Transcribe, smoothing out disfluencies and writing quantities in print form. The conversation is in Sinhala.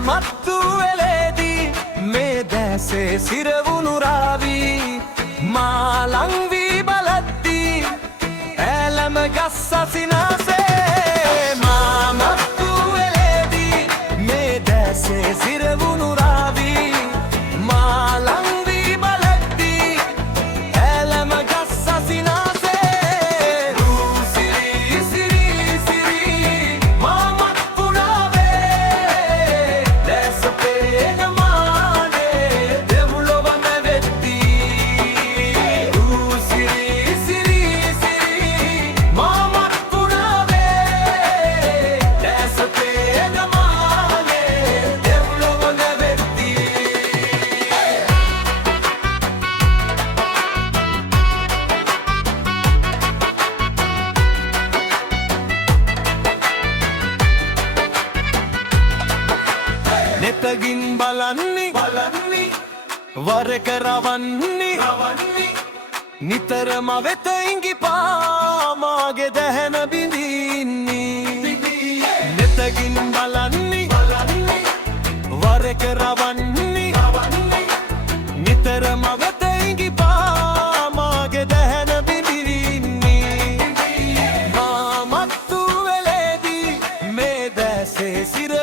මත්තු වෙලේදී මේ දැසේ සිරවුණු රාවී මා ලං වී බලද්දී ඈලම ගස් අසිනාසේ මත්තු වෙලේදී මේ දැසේ සිරවුණු රාවී මා ලං වී බලද්දී ඈලම ගස් අසිනාසේ රුසිරි සිරි සිරි මා නෙතගින් බලන්නේ වරක රවන්නේ නිතරම වෙත ඉඟිපා මාගේ දැහැන බිඳින්නේ නෙතගින් බලන්නේ වරක රවන්නේ නිතරම වෙත ඉඟිපා මාගේ දැහැන බිඳින්නේ මා මත්තු වෙලේදී මේ දැසේ සිර